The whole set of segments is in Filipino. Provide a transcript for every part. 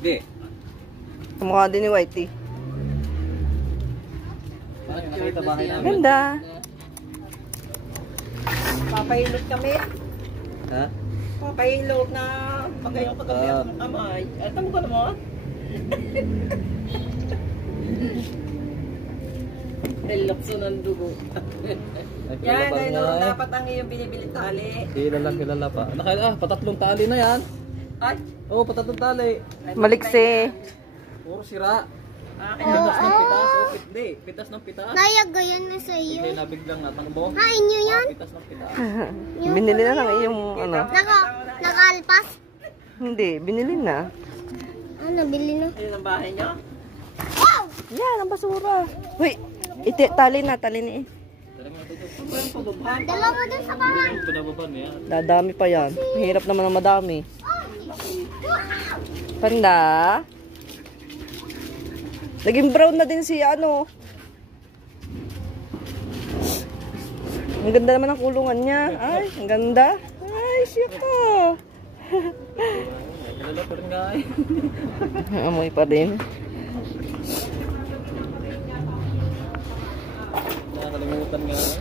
Di. Kamukha din ni Whitey. Nakita bahay namin. Ganda. Papahilot kami. Ha? Papahilot na pagayong kagabi ang kamay. Ay, tamo ka naman. Hilotso ng dugo. Yan, ganun dapat ang iyong binibili tali. Kilala pa. Patatlong tali na yan. Ay, Oo, patatlong tali. Maliksi. Puro sira. akin Pitas ng pitas. O, hindi. Pitas ng pitas. Nayagayan na sa iyo. Hindi, nabiglang natakbo. Hain nyo yan? Pitas ng pitas. Binili na lang yung ano. Nakalpas? Hindi, binili na. Ano, bili na? Ayun ang bahay nyo? Wow! Yan, ang basura. Uy, tali na eh. Dalawa dun sa bahay. Pinababan niya. Dadami pa yan. Hirap naman ang madami. Panda. Naging brown na din si ano. Ang ganda naman ang kulungan niya. Ay, ang ganda. Ay, siya ko. Kilala pa rin nga eh. Amoy pa din. Nakakalimutan nga eh.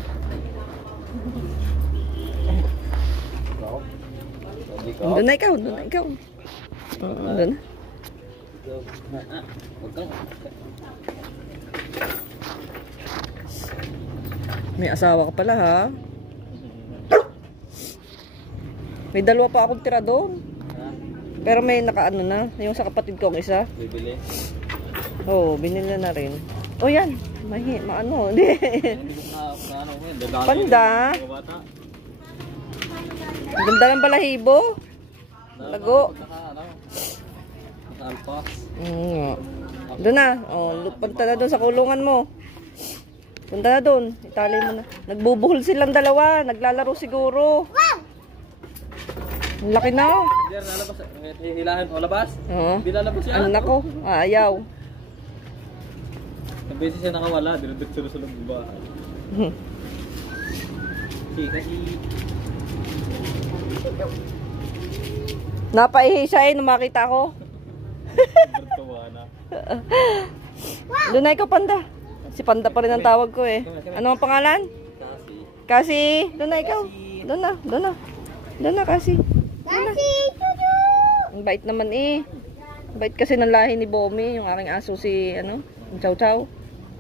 Doon na ikaw, doon na ikaw. Doon na. Huwag kang... May asawa ka pala ha. May dalawa pa akong tira doon. Pero may nakaano na. Yung sa kapatid ko ang isa. Bibili. Oo, binili na rin. O yan. Maano. Hindi. Panda. Ang ganda ng balahibo. Lago. Alpas. Doon na. Punta na doon sa kulungan mo. Punta na doon. Itali mo na. Nagbubuhol silang dalawa. Naglalaro siguro. Ang laki na. Diyan, lalabas. Hihilahin o labas? Oo. Hindi lalabas yan. Anak ko. Ayaw. Ang beses siya nakawala, dinudugturo sa loob ng bahay. Kasi... Napaihi siya nung makita ko. Bertawa na. Doon na ikaw, Panda. Si Panda pa rin ang tawag ko eh. Ano ang pangalan? Kasi. Doon na ikaw. Doon na. Doon na, Kasi. Kasi, tudu! Ang bait naman eh. Ang bait kasi ng lahi ni Bomi, yung aking aso si, ano, yung Chow Chow.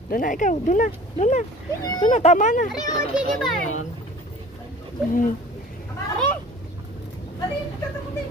Doon na, ikaw. Doon na, tama na. Ari, di ba? Hmm. Ari, nagkataputin.